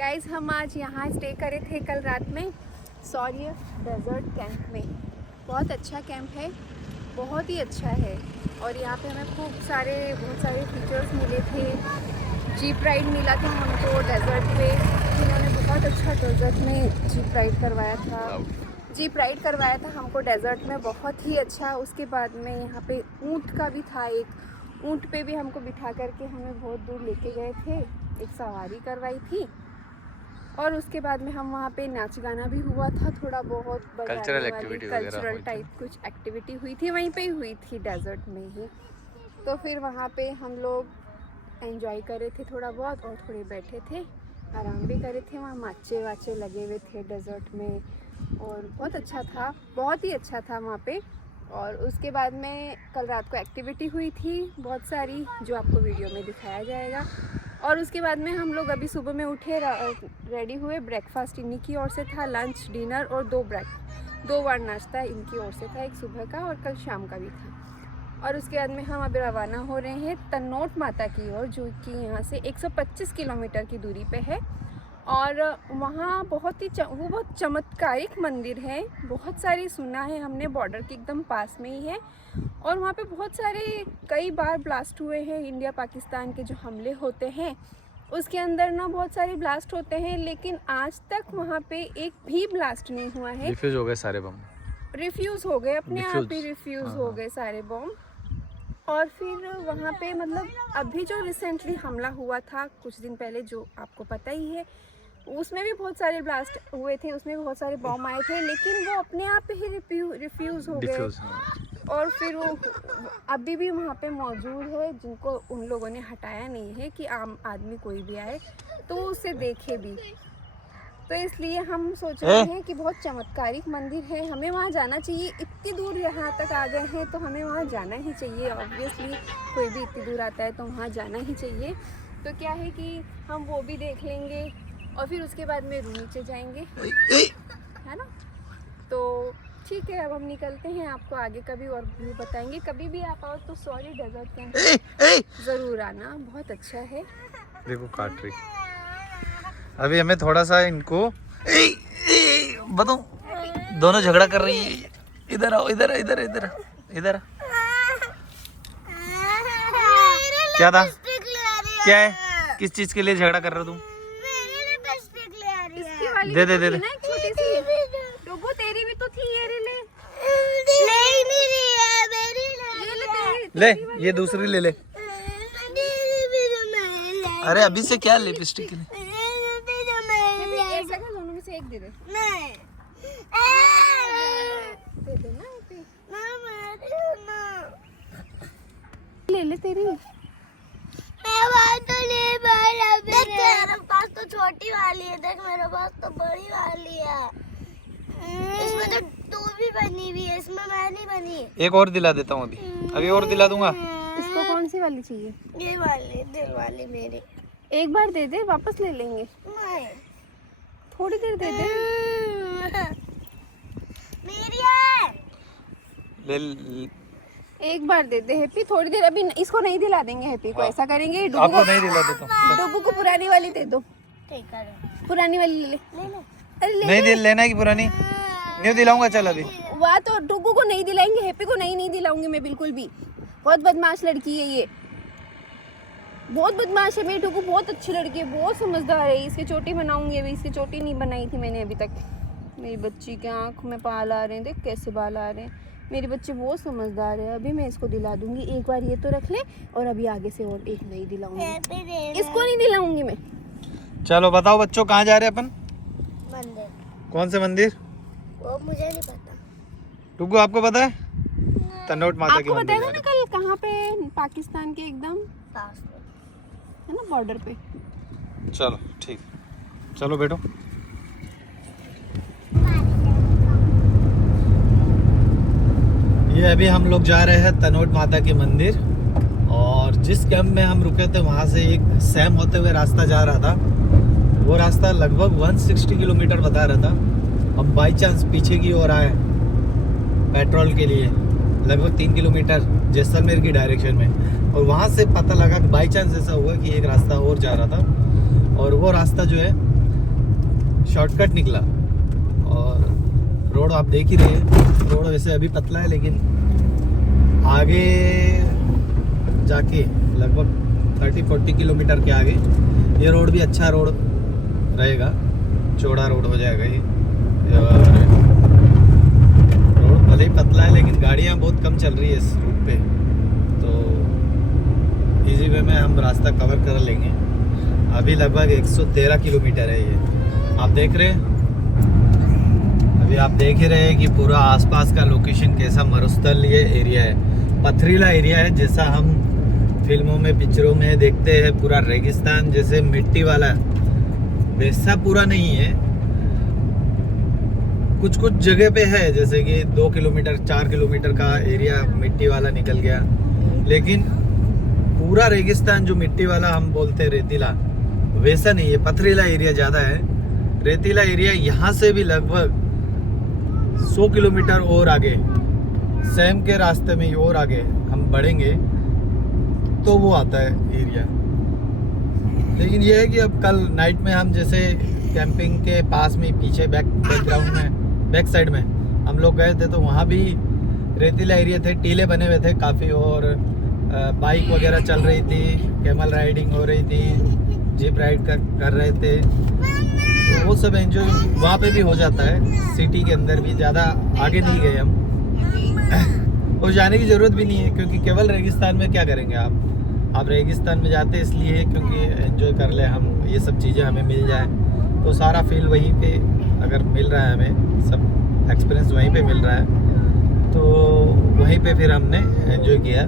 Guys हम आज यहाँ स्टे करे थे कल रात में सौर्य डेजर्ट कैंप में। बहुत अच्छा कैंप है, बहुत ही अच्छा है। और यहाँ पे हमें बहुत सारे फीचर्स मिले थे। जीप राइड मिला था हमको डेजर्ट पे। उन्होंने बहुत अच्छा डेजर्ट में जीप राइड करवाया था हमको डेजर्ट में, बहुत ही अच्छा। उसके बाद में यहाँ पे ऊँट का भी था, एक ऊँट पे भी हमको बिठा करके हमें बहुत दूर लेके गए थे, एक सवारी करवाई थी। और उसके बाद में हम वहाँ पे नाच गाना भी हुआ था, थोड़ा बहुत कल्चरल टाइप कुछ एक्टिविटी हुई थी, वहीं पे ही हुई थी डेजर्ट में ही। तो फिर वहाँ पे हम लोग एंजॉय करे थे थोड़ा बहुत, और थोड़े बैठे थे, आराम भी करे थे। वहाँ माचे वाचे लगे हुए थे डेजर्ट में, और बहुत अच्छा था, बहुत ही अच्छा था वहाँ पे। और उसके बाद में कल रात को एक्टिविटी हुई थी बहुत सारी, जो आपको वीडियो में दिखाया जाएगा। और उसके बाद में हम लोग अभी सुबह में उठे, रेडी हुए। ब्रेकफास्ट इन्हीं की ओर से था, लंच डिनर और दो बार नाश्ता इनकी ओर से था, एक सुबह का और कल शाम का भी था। और उसके बाद में हम अभी रवाना हो रहे हैं तनोट माता की ओर, जो कि यहाँ से 125 किलोमीटर की दूरी पे है। और वहाँ बहुत चमत्कारिक मंदिर है, बहुत सारी सुना है हमने, बॉर्डर के एकदम पास में ही है। और वहाँ पे कई बार ब्लास्ट हुए हैं, इंडिया पाकिस्तान के जो हमले होते हैं उसके अंदर ना बहुत सारे ब्लास्ट होते हैं, लेकिन आज तक वहाँ पे एक भी ब्लास्ट नहीं हुआ है। रिफ्यूज हो गए सारे बम, रिफ्यूज़ हो गए, अपने आप ही रिफ्यूज़ हो गए सारे बम। और फिर वहाँ पे मतलब अभी जो रिसेंटली हमला हुआ था कुछ दिन पहले, जो आपको पता ही है, उसमें भी बहुत सारे ब्लास्ट हुए थे, उसमें भी बहुत सारे बम आए थे, लेकिन वो अपने आप ही रिफ्यूज़ हो गए। और फिर वो अभी भी वहाँ पे मौजूद है, जिनको उन लोगों ने हटाया नहीं है कि आम आदमी कोई भी आए तो उसे देखे भी। तो इसलिए हम सोच रहे हैं कि बहुत चमत्कारिक मंदिर है, हमें वहाँ जाना चाहिए। इतनी दूर यहाँ तक आ गए हैं तो हमें वहाँ जाना ही चाहिए। ऑब्वियसली कोई भी इतनी दूर आता है तो वहाँ जाना ही चाहिए। तो क्या है कि हम वो भी देख लेंगे और फिर उसके बाद में रूम नीचे जाएंगे, है ना। तो ठीक है, अब हम निकलते हैं, आपको आगे कभी और भी बताएंगे। कभी भी आप आओ तो सॉरी डेजर्ट कैंप ज़रूर आना, बहुत अच्छा है। देखो काट रही। अभी हमें थोड़ा सा इनको बताओ, दोनों झगड़ा कर रही है। इधर आओ, इधर इधर इधर इधर। क्या था, क्या है, किस चीज के लिए झगड़ा कर रहे हो तुम? दे दे दे दे। तेरी भी तो थी, ले ये दूसरी ले ले। अरे अभी से क्या लिपस्टिक के लिए? दोनों में से एक दे दे। ले ले तेरी। मेरे पास तो छोटी वाली है, देख मेरे पास तो बड़ी वाली है। इसमें तो तू भी बनी हुई है, इसमें मैं नहीं बनी। एक और दिला देता हूँ, अभी और दिला दूंगा। इसको कौन सी वाली चाहिए? ये वाली, दिल वाली मेरी। एक बार दे दे, वापस ले लेंगे। नहीं, थोड़ी देर दे दे। मेरी है। ले एक बार दे दे हैप्पी, थोड़ी देर। अभी इसको नहीं दिला देंगे हैप्पी को, ऐसा करेंगे आपको नहीं दिला देता। डुगू को पुरानी वाली दे दो। ठीक है, पुरानी वाली ले ले। अरे ले नहीं लेना है कि पुरानी नहीं दिलाऊंगा। चल अभी वाह, तो डुगू को नहीं दिलाएंगे, हैप्पी को नहीं दिलाऊंगी मैं बिल्कुल भी। बहुत बदमाश लड़की है ये, बहुत बदमाश है मेरी डुगू, बहुत अच्छी लड़की है, बहुत समझदार है। इसकी चोटी बनाऊंगी, अभी इसकी चोटी नहीं बनाई थी मैंने अभी तक। मेरी बच्ची के आँख में बाल आ रहे हैं, देख कैसे बाल आ रहे हैं। मेरी बच्ची बहुत समझदार है, अभी मैं इसको दिला दूंगी। एक बार ये तो रख ले, और अभी आगे से और एक नहीं दिलाऊंगी, इसको नहीं दिलाऊंगी मैं। चलो बताओ बच्चों, कहाँ जा रहे हैं अपन? मंदिर। कौन से मंदिर? वो मुझे नहीं पता। टुकू आपको पता है? तनोट माता की आपको मंदिर बताया था ना कल, कहाँ पे? पाकिस्तान के एकदम पास में है ना, बॉर्डर पे। चलो ठीक, चलो बैठो। ये अभी हम लोग जा रहे हैं तनोट माता के मंदिर, और जिस कैंप में हम रुके थे वहाँ से एक सैम होते हुए रास्ता जा रहा था। वो रास्ता लगभग 160 किलोमीटर बता रहा था। हम बाई चांस पीछे की ओर आए पेट्रोल के लिए, लगभग 3 किलोमीटर जैसलमेर की डायरेक्शन में। और वहाँ से पता लगा कि बाई चांस ऐसा हुआ कि एक रास्ता और जा रहा था, और वो रास्ता जो है शॉर्टकट निकला। और रोड आप देख ही रहे हैं, रोड वैसे अभी पतला है लेकिन आगे जाके लगभग 30-40 किलोमीटर के आगे ये रोड भी अच्छा रोड रहेगा, चौड़ा रोड हो जाएगा ये। और रोड भले ही पतला है लेकिन गाड़ियाँ बहुत कम चल रही है इस रूट पे, तो इजी वे में हम रास्ता कवर कर लेंगे। अभी लगभग 113 किलोमीटर है ये, आप देख रहे हैं। अभी आप देख ही रहे हैं कि पूरा आसपास का लोकेशन कैसा मरुस्थल ये एरिया है, पथरीला एरिया है, जैसा हम फिल्मों में पिक्चरों में देखते हैं। पूरा रेगिस्तान जैसे मिट्टी वाला वैसा पूरा नहीं है, कुछ कुछ जगह पे है, जैसे कि 2 किलोमीटर 4 किलोमीटर का एरिया मिट्टी वाला निकल गया, लेकिन पूरा रेगिस्तान जो मिट्टी वाला हम बोलते हैं रेतीला, वैसा नहीं है। पथरीला एरिया ज़्यादा है। रेतीला एरिया यहाँ से भी लगभग 100 किलोमीटर और आगे, सैम के रास्ते में ही और आगे हम बढ़ेंगे तो वो आता है एरिया। लेकिन ये है कि अब कल नाइट में हम जैसे कैंपिंग के पास में पीछे बैकग्राउंड में बैक साइड में हम लोग गए थे, तो वहाँ भी रेतीला एरिया थे, टीले बने हुए थे काफ़ी, और बाइक वगैरह चल रही थी, कैमल राइडिंग हो रही थी, जीप राइड कर रहे थे, तो वो सब एंजॉय वहाँ पे भी हो जाता है। सिटी के अंदर भी ज़्यादा आगे नहीं गए हम, और जाने की ज़रूरत भी नहीं है, क्योंकि केवल रेगिस्तान में क्या करेंगे आप रेगिस्तान में जाते इसलिए क्योंकि एंजॉय कर ले हम, ये सब चीज़ें हमें मिल जाए, तो सारा फील वहीं पे अगर मिल रहा है हमें, सब एक्सपीरियंस वहीं पे मिल रहा है, तो वहीं पे फिर हमने एंजॉय किया।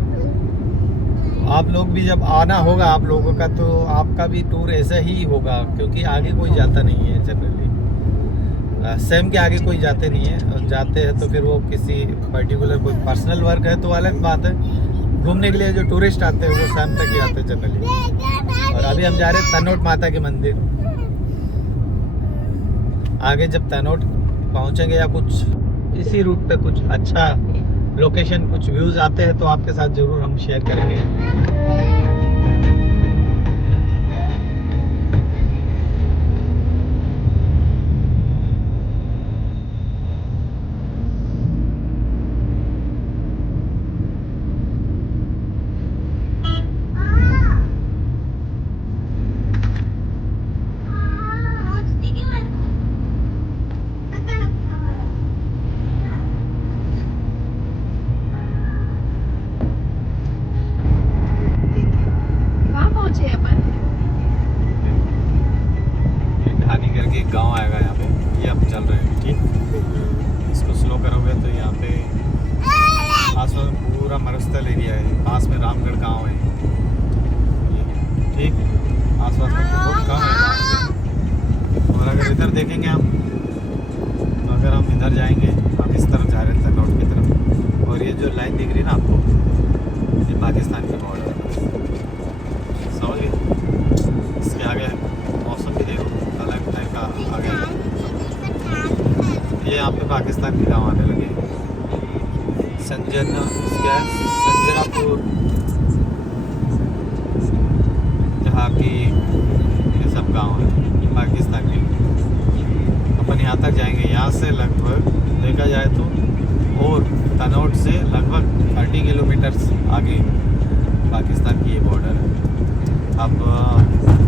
आप लोग भी जब आना होगा आप लोगों का, तो आपका भी टूर ऐसा ही होगा, क्योंकि आगे कोई जाता नहीं है जनरली, सैम के आगे कोई जाते नहीं है, और जाते हैं तो फिर वो किसी पर्टिकुलर कोई पर्सनल वर्क है तो अलग बात है। घूमने के लिए जो टूरिस्ट आते हैं वो सैम तक ही आते हैं जनरली। और अभी हम जा रहे हैं तनोट माता के मंदिर। आगे जब तनोट पहुंचेंगे या कुछ इसी रूट पे कुछ अच्छा लोकेशन, कुछ व्यूज आते हैं तो आपके साथ जरूर हम शेयर करेंगे। गांव आएगा यहाँ पे, ये हम चल रहे हैं, ठीक। इसको स्लो करोगे तो यहाँ पे आस पास पूरा मरुस्थल एरिया है, पास में रामगढ़ गांव है, ठीक। आस पास में बहुत कम है। और अगर इधर देखेंगे हम, तो अगर हम इधर जाएंगे, हम इस तरफ जा रहे हैं तनोट की तरफ, और ये जो लाइन दिख रही है ना आपको, ये पाकिस्तान की बॉर्डर है, समझ गए। इसके आगे मौसम भी देखो अलग टाइप का आ गया। ये यहाँ पे पाकिस्तान के गाँव आने लगे, संजनापुर, जहाँ की ये सब गाँव है पाकिस्तान के। अपन यहाँ तक जाएंगे, यहाँ से लगभग देखा जाए तो, और तनोट से लगभग 30 किलोमीटर आगे पाकिस्तान की ये बॉर्डर है। अब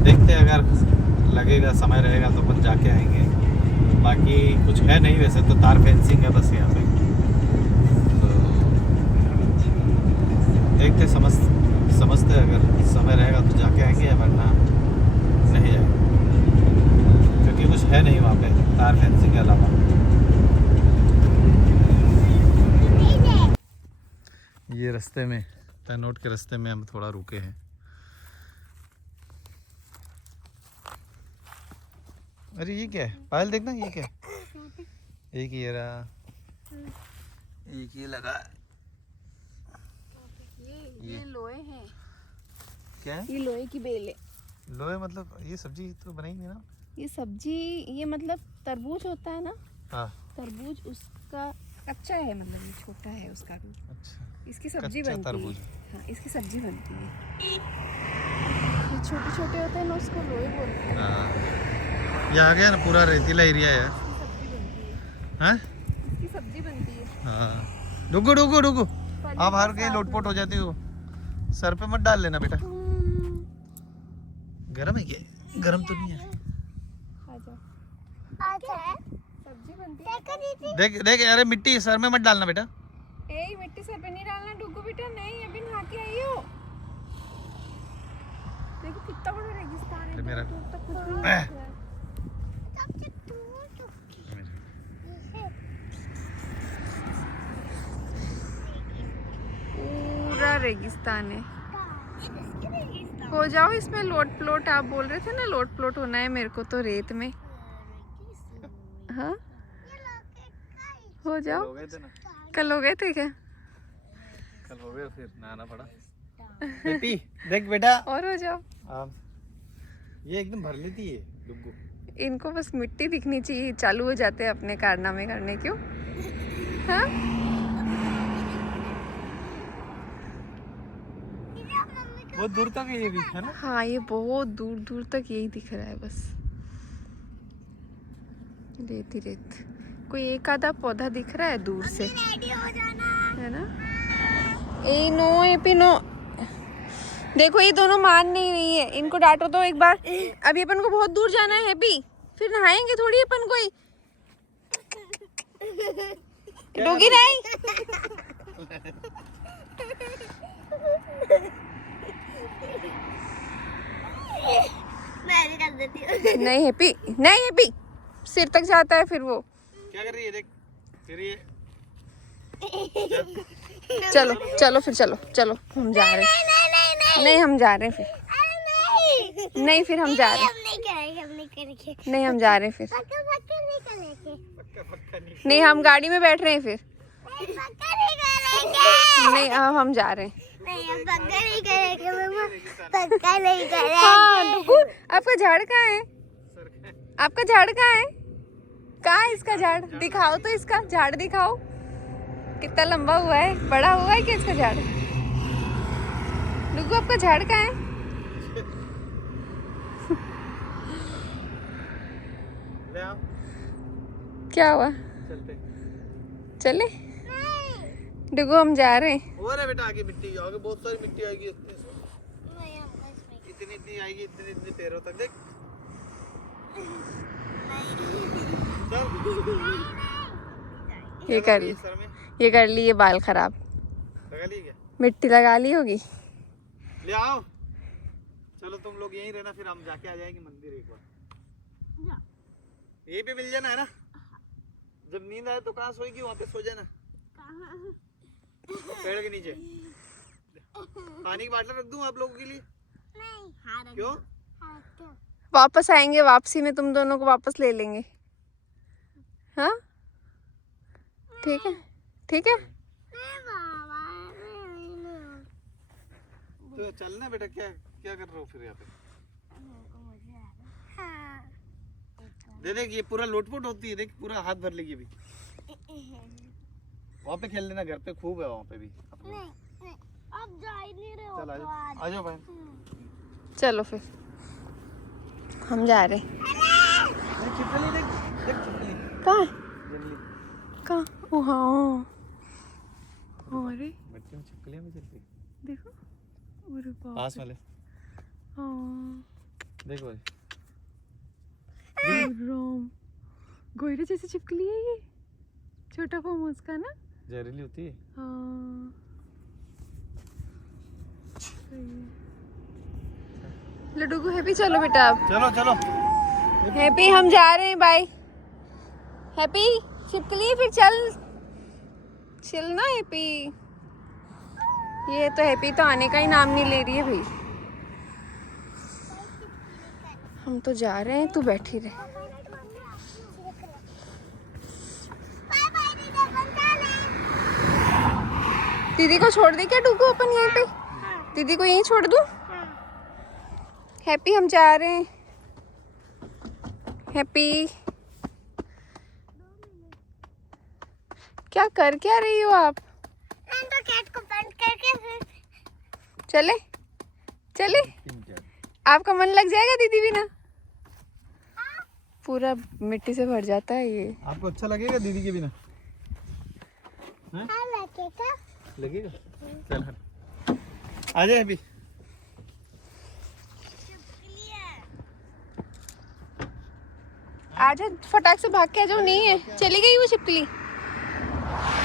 देखते हैं, अगर लगेगा समय रहेगा तो अपन जाके आएंगे। बाकी कुछ है नहीं वैसे तो, तार फेंसिंग है बस यहाँ पे, तो देखते समझते अगर समय रहेगा तो जाके आएंगे, या वरना नहीं जाएंगे, क्योंकि कुछ है नहीं वहाँ पे तार फेंसिंग के अलावा। ये रास्ते में, तनोट के रास्ते में हम थोड़ा रुके हैं। अरे ये क्या है पायल, देखना ये क्या है, एक ये रहा, एक ये लगा, ये लोहे हैं। क्या है? ये लोहे की बेल है। लोहे मतलब ये सब्जी तो बनाएंगे ना? ये सब्जी, ये मतलब तरबूज होता है ना, हाँ तरबूज उसका कच्चा है, मतलब ये छोटा है उसका भी। अच्छा, इसकी सब्जी कच्चा बनती तरबूज। है। हाँ, इसकी सब्जी बनती है। ये छोटे छोटे होते हैं ना, उसको लोहे बोलते हैं। हाँ, ये आ गया ना पूरा रेतीला एरिया है यार। हाँ इसकी सब्जी बनती है। हाँ डुगू डुगू डुगू आप हार के लोटपोट हो जाती हो। सर पे मत डाल लेना बेटा। गरम है क्या? गरम तो नहीं है। अच्छा है सब्जी बनती है। देखो दीदी देख देख अरे मिट्टी सर में मत डालना बेटा। ए मिट्टी सर पे नहीं डालना डुगू बेटा, नहीं अभी नहा के आई हो। देखो कितना बड़ा रेगिस्तान है, मेरा दूर तक कुछ भी नहीं दिख रहा है। सबसे दूर तो पूरा रेगिस्तान है। हो जाओ इसमें लोट प्लोट, आप बोल रहे थे ना लोट प्लोट होना है मेरे को तो रेत में। हाँ हो जाओ। हो गए थे ना, कल हो गए थे क्या? कल हो गए फिर नहाना पड़ा। बेटी देख बेटा और हो जाओ। ये एकदम भर लेती है डुगू। इनको बस मिट्टी दिखनी चाहिए, चालू हो जाते हैं अपने कारनामे करने। क्यों? हाँ बहुत दूर तक है ये भी है ना। हाँ ये बहुत दूर दूर तक यही दिख रहा है बस, रेत ही रेत। कोई एक आधा पौधा दिख रहा है दूर से, रेडी हो जाना। है ना। ए नो एपी नो, देखो ये दोनों मान नहीं रही है, इनको डांटो तो एक बार। अभी अपन को बहुत दूर जाना है हैप्पी, फिर नहाएंगे थोड़ी अपन कोई। डोगी नहीं। मैं भी कर देती हूँ। नहीं हैप्पी, नहीं हैप्पी, सिर तक जाता है फिर वो। क्या कर रही है देख फिर ये। चलो चलो फिर चलो चलो हम जा रहे हैं। नहीं हम जा रहे हैं फिर। नहीं फिर हम जा रहे हैं। हम नहीं करेंगे, हम नहीं करेंगे। नहीं हम जा रहे हैं फिर। पक्का पक्का नहीं करेंगे। नहीं हम गाड़ी में बैठ रहे हैं फिर। पक्का नहीं करेंगे। नहीं अब हम जा रहे हैं। नहीं हम पक्का नहीं करेंगे मम्मा, पक्का नहीं करेंगे। हाँ डुगू, आपका झाड़ कहाँ है? आपका झाड़ कहाँ है? कहाँ है इसका झाड़? दिखाओ तो, इसका झाड़ दिखाओ। कितना लंबा हुआ है, बड़ा हुआ है क्या इसका झाड़? डुगू आपका झाड़ कहाँ है? ले आओ क्या हुआ? चलते। चले डुगू हम जा रहे हैं। और है बेटा आगे मिट्टी आगे बहुत सारी मिट्टी आएगी इतनी इतनी आएगी इतनी इतनी पैरों तक देख। चल ये कर ली, सर में ये कर ली, ये बाल खराब। लगा ली क्या? मिट्टी लगा ली होगी। ले आओ चलो तुम लोग यहीं रहना, फिर हम जाके आ जाएंगे मंदिर एक बार। यहीं पे मिल जाना है ना, जब नींद आए तो कहाँ सोएगी वहाँ पे सो जाना पेड़ के नीचे। पानी की बोतल रख दूं आप लोगों के लिए? नहीं। क्यों? वापस आएंगे, वापसी में तुम दोनों को वापस ले लेंगे। हाँ ठीक है, ठीक है। तो चलना बेटा, क्या क्या कर रहे हो फिर यहाँ पे? देख ये पूरा लोटपोट होती है, देख पूरा हाथ भर लेगी अभी। वहाँ पे खेल लेना, घर पे खूब है वहाँ पे भी। अब जा ही नहीं रहे हो। चल आ जाओ भाई। चलो फिर हम जा रहे हैं। छिपकली देख देख छिपकली कहाँ? जंगली कहाँ? ओ हाँ, अरे मिट्टी में छिपकलियाँ भी चलती देखो। अरे बाप पास वाले हाँ। देखो भाई। राम, गोयरे जैसी छिपकली है ये, छोटा फॉर्म उसका ना। जहरीली होती है। हाँ सही है। लड्डू को हैप्पी, चलो बेटा आप। चलो चलो हैप्पी हम जा रहे हैं, बाय। हैप्पी छिपकली फिर चल चल ना हैप्पी। ये तो हैप्पी तो आने का ही नाम नहीं ले रही है भाई। हम तो जा रहे हैं, तू बैठी रहे। दीदी को छोड़ दे क्या डुगू अपन यहीं पे? दीदी को यहीं छोड़ दूं? हैप्पी हम जा रहे हैं। हैप्पी क्या कर क्या रही हो आप? मैं तो कैट को बंद करके फिर चले चले, आपका मन लग जाएगा दीदी भी ना। पूरा मिट्टी से भर जाता है ये। आपको अच्छा लगेगा दीदी के बिना? हाँ लगेगा। लगेगा? चल आ जाए अभी। आजा फटाक से भाग के आ जाओ। नहीं है, चली गई वो छिपकली।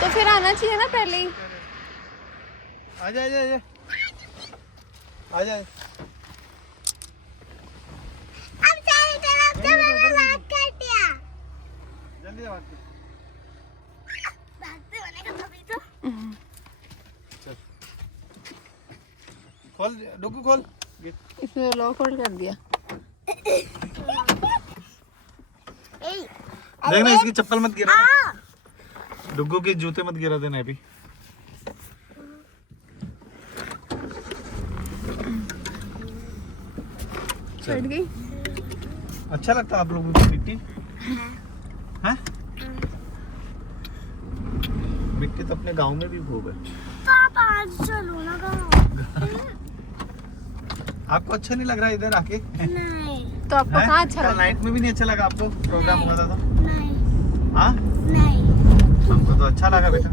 तो फिर आना चाहिए ना पहले ही। आजा आजा आजा आजा। अब सारी तरफ से मैंने लॉक कर दिया। जल्दी आ भागते। भागते बनेगा तभी तो। चल खोल डुगू खोल गेट। इसने लॉक होल्ड कर दिया। देखना इसकी चप्पल मत गिरा। डुगू के जूते मत गिरा देना अभी। चढ़ गई। अच्छा लगता है आप लोगों को मिट्टी? हाँ? मिट्टी तो अपने गांव में भी खूब है। पापा आज चलो ना गाँव। आपको अच्छा नहीं लग रहा इधर आके? नहीं तो आपको हैं? कहाँ अच्छा कल लगा? नाइट में भी नहीं अच्छा लगा आपको? प्रोग्राम हुआ था तो? नहीं हाँ? नहीं। हमको तो अच्छा लगा बेटा,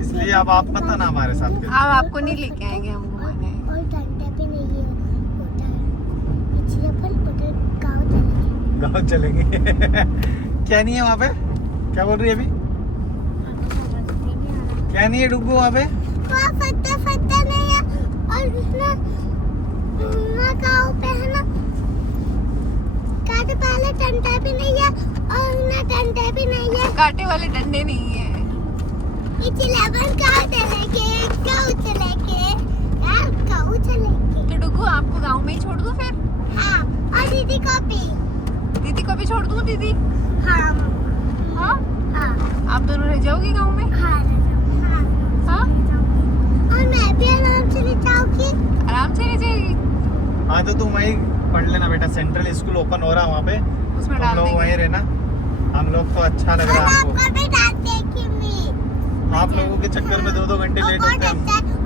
इसलिए अब आप पता ना हमारे साथ में। अब आपको नहीं लेके आएंगे हम घुमाने। और डंडा भी नहीं है होता है। इसलिए अपन उधर गाँव चलेंगे। गाँव चलेंगे। क्या नहीं है वहाँ पे? क्या बोल रही है अभी? क्या नहीं है डुगू वहाँ पे? वहाँ फत्ता नहीं है और उसमें वहाँ गाँव पे है ना कांटे वाले डंडा भी नहीं है और ना डंडा भी नहीं है। कांटे वाले डंडे नहीं है। इसलिए अपन गाँव चलेंगे। तो डुगू आपको गांव में ही छोड़ दूं फिर? हाँ और दीदी को भी छोड़ दूं दीदी? हाँ हाँ? हाँ आप दोनों रह जाओगे गांव में? हाँ हाँ? और मैं भी आराम से ले जाऊंगी। आराम से रह जाएगी। हाँ तो तुम वहीं पढ़ लेना बेटा, सेंट्रल स्कूल ओपन हो रहा है वहाँ पे, उसमें तुम डाल लोग देंगे। वहीं रहना। हम लोग तो अच्छा लग और रहा है आपको हमको। भी डाल देगी मैं। आप लोगों के चक्कर में 2-2 घंटे लेट होते हैं हम।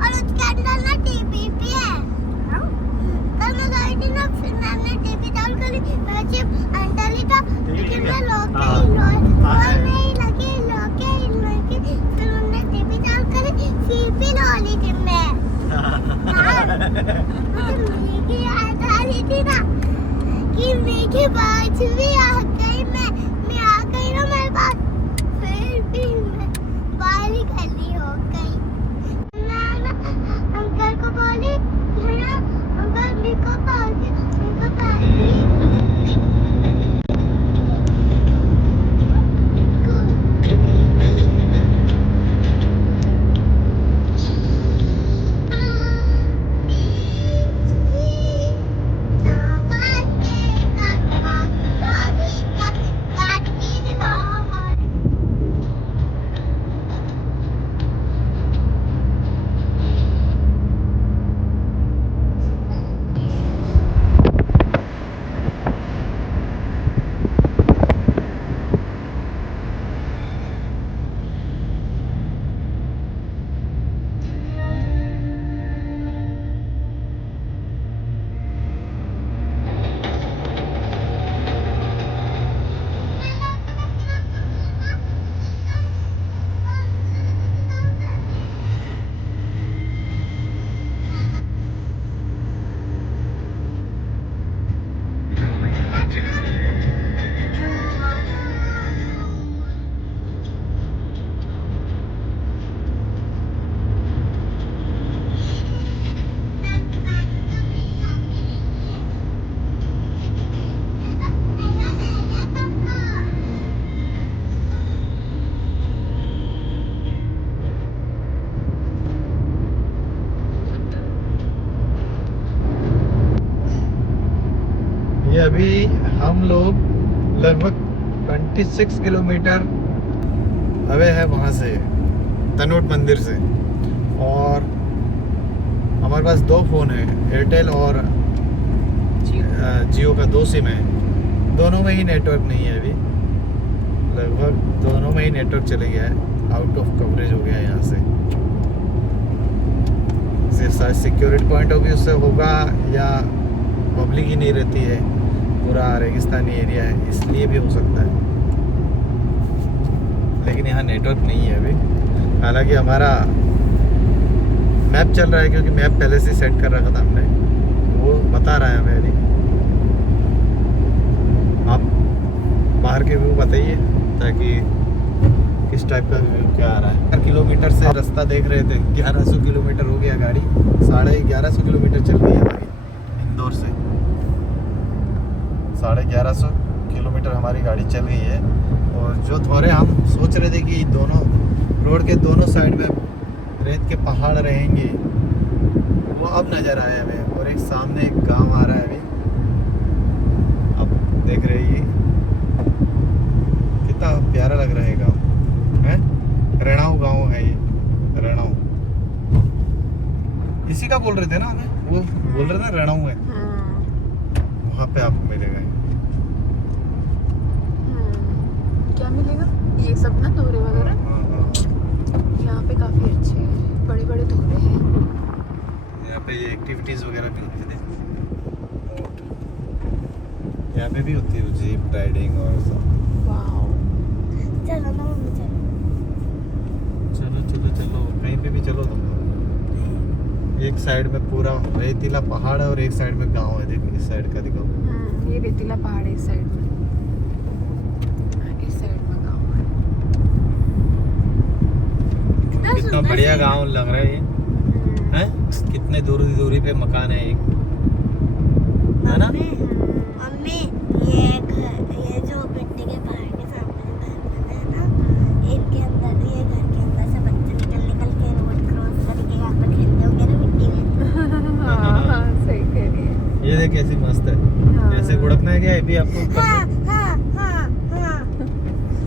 और उसके अंदर ना टीवी भी है। कल मैं गई थी ना फिर मैंने टीवी डाल कर वैसे अंदर ही था लेकिन मैं लॉक हाँ। और हाँ, मैं है। लगे लॉक फिर उन्होंने टीवी डाल कर फिर भी लो ली थी मैं। मुझे याद आ रही थी ना कि मेरी बात भी आ गई। मैं आ गई ना मेरे पास फिर भी मैं बाहर ही खाली हो गई। मैं ना अंकल को बोली ना अंकल मेरे को पानी ये अभी हम लोग लगभग 26 किलोमीटर अवे है वहाँ से, तनोट मंदिर से। और हमारे पास 2 फ़ोन है, एयरटेल और जियो का 2 सिम है। दोनों में ही नेटवर्क नहीं है अभी, लगभग दोनों में ही नेटवर्क चले गया है, आउट ऑफ कवरेज हो गया है यहाँ से। सिक्योरिटी पॉइंट ऑफ व्यू से होगा या पब्लिक ही नहीं रहती है, पूरा रेगिस्तानी एरिया है, इसलिए भी हो सकता है। लेकिन यहाँ नेटवर्क नहीं है अभी। हालांकि हमारा मैप चल रहा है, क्योंकि मैप पहले से सेट कर रखा था हमने, वो बता रहा है हमें अभी। आप बाहर के व्यू बताइए ताकि किस टाइप का व्यू क्या आ रहा है। 4 किलोमीटर से रास्ता देख रहे थे, 1100 किलोमीटर हो गया गाड़ी, 1150 किलोमीटर चल रही है हमारी इंदौर से। 1150 किलोमीटर हमारी गाड़ी चल गई है। और जो थोड़े हम सोच रहे थे कि दोनों रोड के दोनों साइड में रेत के पहाड़ रहेंगे, वो अब नज़र आए हमें। और एक सामने एक गांव आ रहा है अभी, अब देख रहे हैं कितना प्यारा लग रहा है गाँव है। रणाऊ गांव है ये, रणाऊ। इसी का बोल रहे थे ना हमें, वो बोल रहे थे रणाऊ है, वहाँ पे आपको मिलेगा। क्या मिलेगा? ये सब ना दोहरे वगैरह। यहाँ पे काफी अच्छे हैं, बड़े बड़े दोहरे हैं। यहाँ पे ये एक्टिविटीज वगैरह भी होती थी, यहाँ पे भी होती है जीप राइडिंग और सब। वाओ, चलो ना मम्मी चलो। चलो चलो चलो, कहीं पे भी चलो तुम। एक साइड में पूरा रेतीला पहाड़ है और एक साइड में गांव है। देखो इस साइड का दिखाओ, ये रेतीला पहाड़ है इस साइड में, इस साइड में गाँव है। कितना बढ़िया गांव लग रहा है ये, हैं? कितने दूरी पे मकान है एक, है ना? मम्मी ये जो मिट्टी के पहाड़ के सामने घर बना है ना, इनके अंदर, ये घर के अंदर से बच्चे निकल के रोड क्रॉस करके यहाँ पे खेलते होंगे ना मिट्टी में। हाँ, सही कह रही है। ये देख कैसी मस्त है। जैसे गुड़कना है क्या है भी आपको ऊपर हाँ से? हाँ।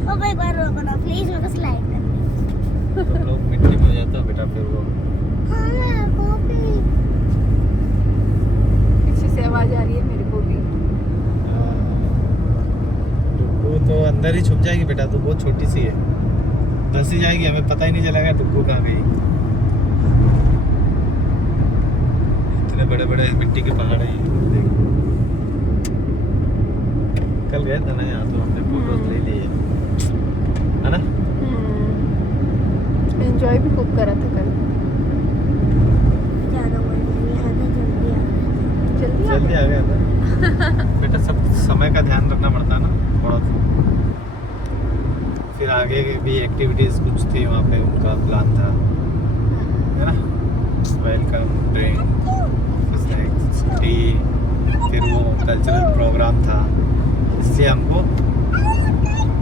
ओ भाई एक बार रोको ना प्लीज, मेरे को स्लाइड करनी। तुम लोग मिट्टी में जाता बेटा, फिर वो हाँ कॉपी। पीछे से आवाज आ रही है मेरे को भी। डुग्गू तो अंदर ही छुप जाएगी बेटा, तो बहुत छोटी सी है, दस ही जाएगी, हमें पता ही नहीं चलेगा डुग्गू कहाँ गई। इतने बड़े बड़े मिट्टी के पहाड़ है ये। कल गए थे ना यहाँ, तो हमने फोटोज ले लिए, है ना? एंजॉय भी खूब करा था कल। ज़्यादा मन नहीं आता, जल्दी आ जल्दी जल्दी आ गया था बेटा, सब समय का ध्यान रखना पड़ता है ना थोड़ा सा। फिर आगे भी एक्टिविटीज कुछ थी वहाँ पे, उनका प्लान था, है ना? वेलकम ड्रिंक, स्नैक्स, टी, फिर वो कल्चरल प्रोग्राम था, इसलिए हमको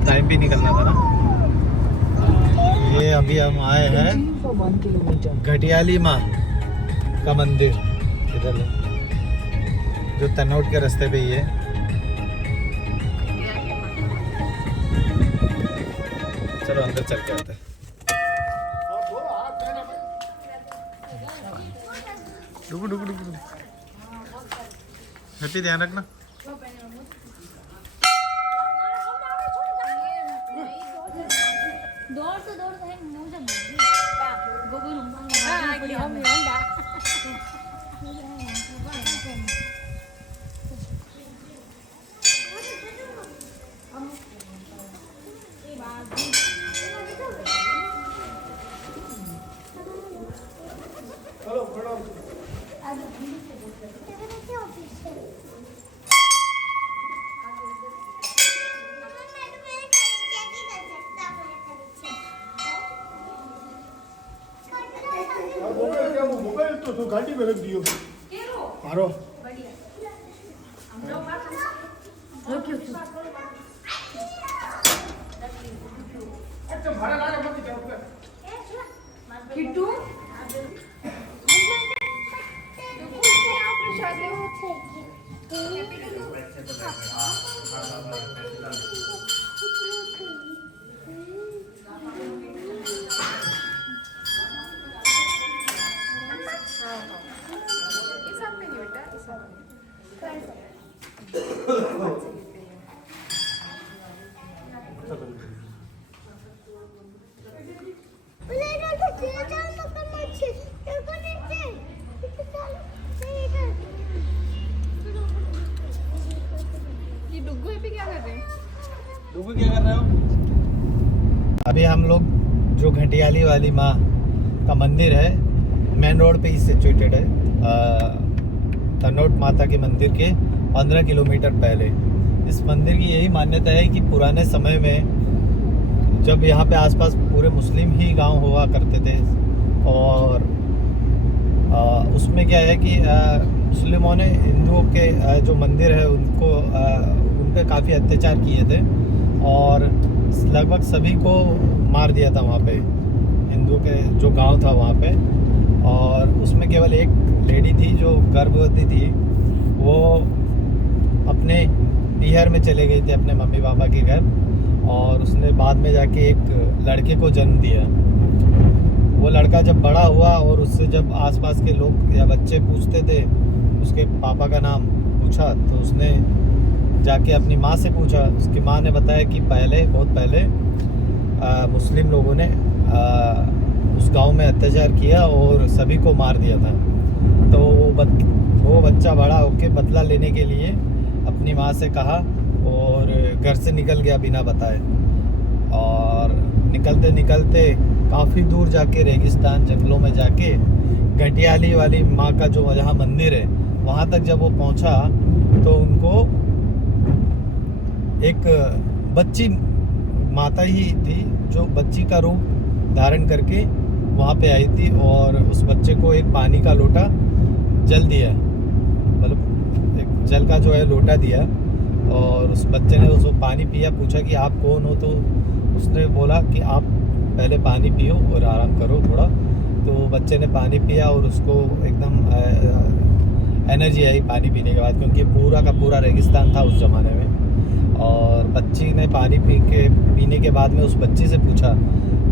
टाइम भी निकलना था ना। ये अभी हम आए हैं घटियाली माँ का मंदिर, इधर है, जो तनोट के रास्ते पे ही है। चलो अंदर चल के आते हैं। डुगु डुगु डुगु, हैप्पी ध्यान रखना। मोबाइल तो गाड़ी में रख दियो मारो। किट्टू डुग्गू पे क्या कर रहे हैं? डुग्गू क्या कर रहे हो? अभी हम लोग जो घटियाली वाली माँ का मंदिर है, मेन रोड पे ही सिचुएटेड है, तनोट माता के मंदिर के 15 किलोमीटर पहले। इस मंदिर की यही मान्यता है कि पुराने समय में जब यहाँ पे आसपास पूरे मुस्लिम ही गांव हुआ करते थे, और उसमें क्या है कि मुस्लिमों ने हिंदुओं के जो मंदिर है उनको उन पे काफ़ी अत्याचार किए थे और लगभग सभी को मार दिया था वहाँ पे, हिंदुओं के जो गांव था वहाँ पे। और उसमें केवल एक लेडी थी जो गर्भवती थी, वो अपने पीहर में चले गई थी अपने मम्मी पापा के घर, और उसने बाद में जाके एक लड़के को जन्म दिया। वो लड़का जब बड़ा हुआ और उससे जब आसपास के लोग या बच्चे पूछते थे उसके पापा का नाम पूछा, तो उसने जाके अपनी माँ से पूछा। उसकी माँ ने बताया कि बहुत पहले मुस्लिम लोगों ने उस गांव में अत्याचार किया और सभी को मार दिया था। तो वो बच्चा बड़ा होकर बदला लेने के लिए अपनी माँ से कहा और घर से निकल गया बिना बताए। और निकलते निकलते काफ़ी दूर जाके रेगिस्तान जंगलों में जाके घटियाली वाली माँ का जो जहाँ मंदिर है वहाँ तक जब वो पहुँचा तो उनको एक बच्ची माता ही थी जो बच्ची का रूप धारण करके वहाँ पे आई थी, और उस बच्चे को एक पानी का लोटा जल दिया, मतलब एक जल का जो है लोटा दिया, और उस बच्चे ने उसको पानी पिया। पूछा कि आप कौन हो, तो उसने बोला कि आप पहले पानी पियो और आराम करो थोड़ा। तो बच्चे ने पानी पिया और उसको एकदम एनर्जी आई पानी पीने के बाद, क्योंकि पूरा का पूरा रेगिस्तान था उस ज़माने में। और बच्ची ने पानी पीने के बाद में उस बच्ची से पूछा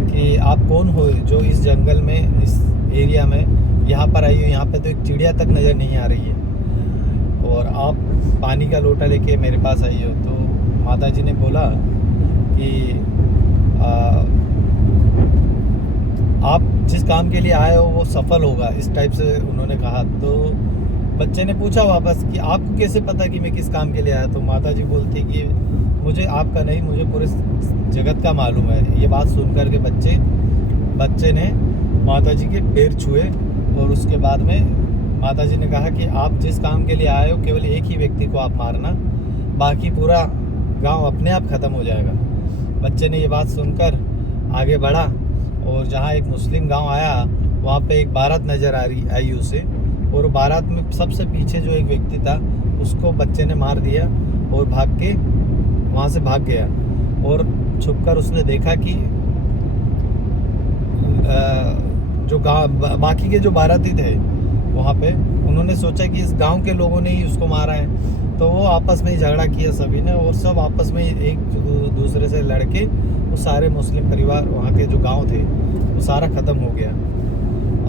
कि आप कौन हो जो इस जंगल में, इस एरिया में यहाँ पर आई हो, यहाँ पे तो एक चिड़िया तक नज़र नहीं आ रही है और आप पानी का लोटा लेके मेरे पास आई हो। तो माताजी ने बोला कि आप जिस काम के लिए आए हो वो सफल होगा, इस टाइप से उन्होंने कहा। तो बच्चे ने पूछा वापस कि आपको कैसे पता कि मैं किस काम के लिए आया। तो माताजी बोलती कि मुझे आपका नहीं, मुझे पूरे जगत का मालूम है। ये बात सुन कर के बच्चे ने माताजी के पैर छुए, और उसके बाद में माताजी ने कहा कि आप जिस काम के लिए आए हो केवल एक ही व्यक्ति को आप मारना, बाकी पूरा गांव अपने आप ख़त्म हो जाएगा। बच्चे ने ये बात सुनकर आगे बढ़ा, और जहाँ एक मुस्लिम गांव आया वहाँ पे एक बारात नज़र आई उसे, और बारात में सबसे पीछे जो एक व्यक्ति था उसको बच्चे ने मार दिया और वहाँ से भाग गया। और छुपकर उसने देखा कि जो बाकी के जो बाराती थे वहाँ पे, उन्होंने सोचा कि इस गांव के लोगों ने ही उसको मारा है। तो वो आपस में ही झगड़ा किया सभी ने, और सब आपस में एक दूसरे से लड़के वो सारे मुस्लिम परिवार वहाँ के जो गांव थे वो सारा ख़त्म हो गया।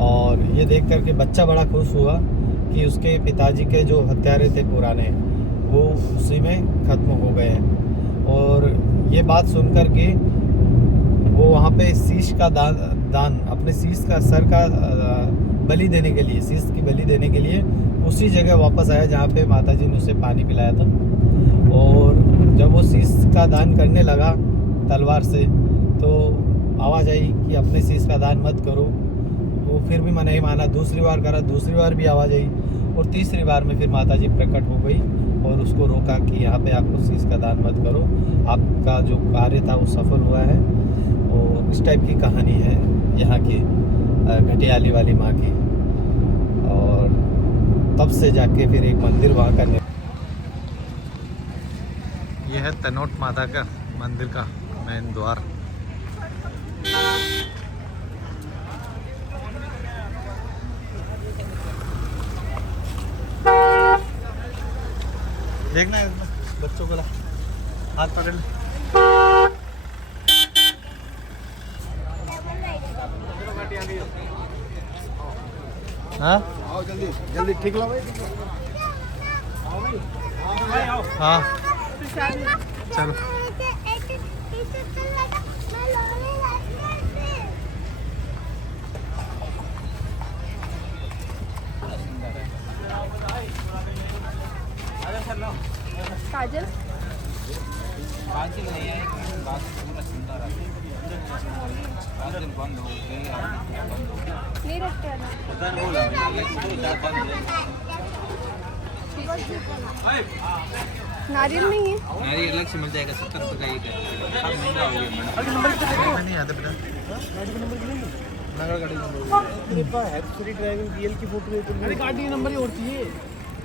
और ये देख कर के बच्चा बड़ा खुश हुआ कि उसके पिताजी के जो हत्यारे थे पुराने वो उसी में ख़त्म हो गए हैं। और ये बात सुन कर के वो वहाँ पे शीश का दान अपने शीश का सर का बलि देने के लिए, शीश की बलि देने के लिए उसी जगह वापस आया जहाँ पे माताजी ने उसे पानी पिलाया था। और जब वो शीश का दान करने लगा तलवार से, तो आवाज़ आई कि अपने शीश का दान मत करो। वो फिर भी नहीं माना, दूसरी बार करा, दूसरी बार भी आवाज़ आई, और तीसरी बार में फिर माताजी प्रकट हो गई और उसको रोका कि यहाँ पे आपको शीश का दान मत करो, आपका जो कार्य था वो सफल हुआ है। और इस टाइप की कहानी है यहाँ की घटियाली वाली माँ की। और तब से जाके फिर एक मंदिर वहाँ का ये है तनोट माता का मंदिर का मेन द्वार। देखना है बच्चों को हाथ पकड़ ले। हाँ आओ जल्दी जल्दी, ठीक ला भाई। हाँ चलो। काजल नहीं रखते हैं नारियल नहीं है नारियल अलग से मिल जाएगा 70 रुपये का एक है सब महंगा हो गया मैडम नहीं आता बेटा मेरे पास हैप्सरी ड्राइविंग डीएल की फोटो है अरे गाड़ी का नंबर ही और चाहिए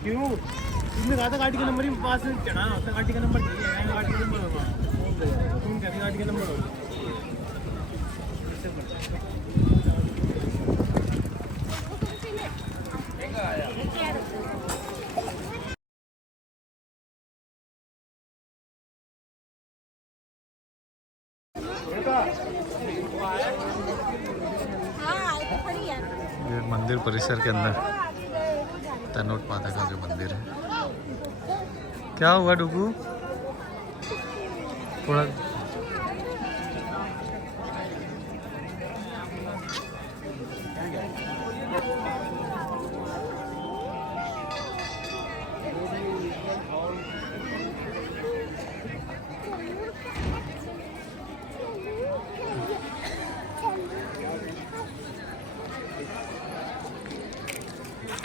क्यों तुमने कहा था गाड़ी का नंबर ही पास में चढ़ाना होता गाड़ी का नंबर चाहिए गाड़ी का नंबर होगा तुम कहते गाड़ी का नंबर होगा ये मंदिर परिसर के अंदर तनोट माता का जो मंदिर है। क्या हुआ डुगू थोड़ा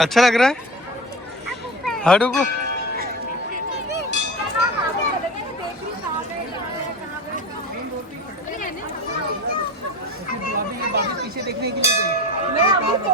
अच्छा लग रहा है हाँ डुगू पीछे देखने के लिए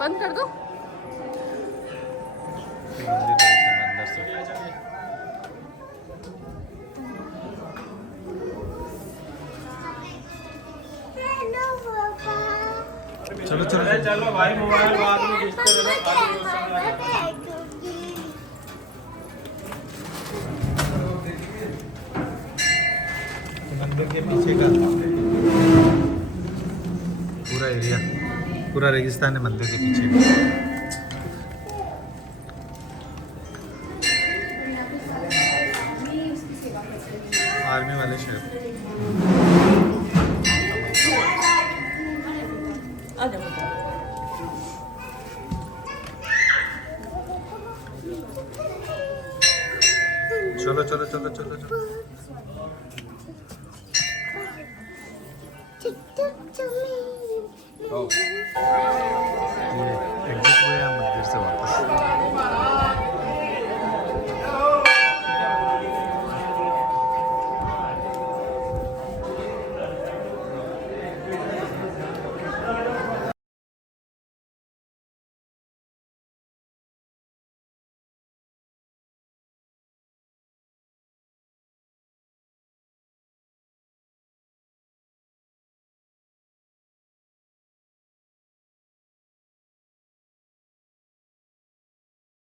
बंद कर दो मंदिर परिसर में अंदर से चलो चलो चलो भाई मोबाइल बाद में खींचते चलो मंदिर के पीछे का पूरा एरिया पूरा रेगिस्तान है मंदिर के पीछे आर्मी वाले शहर चलो चलो चलो चलो चलो ये एग्जिट हुए हैं मंदिर से वापस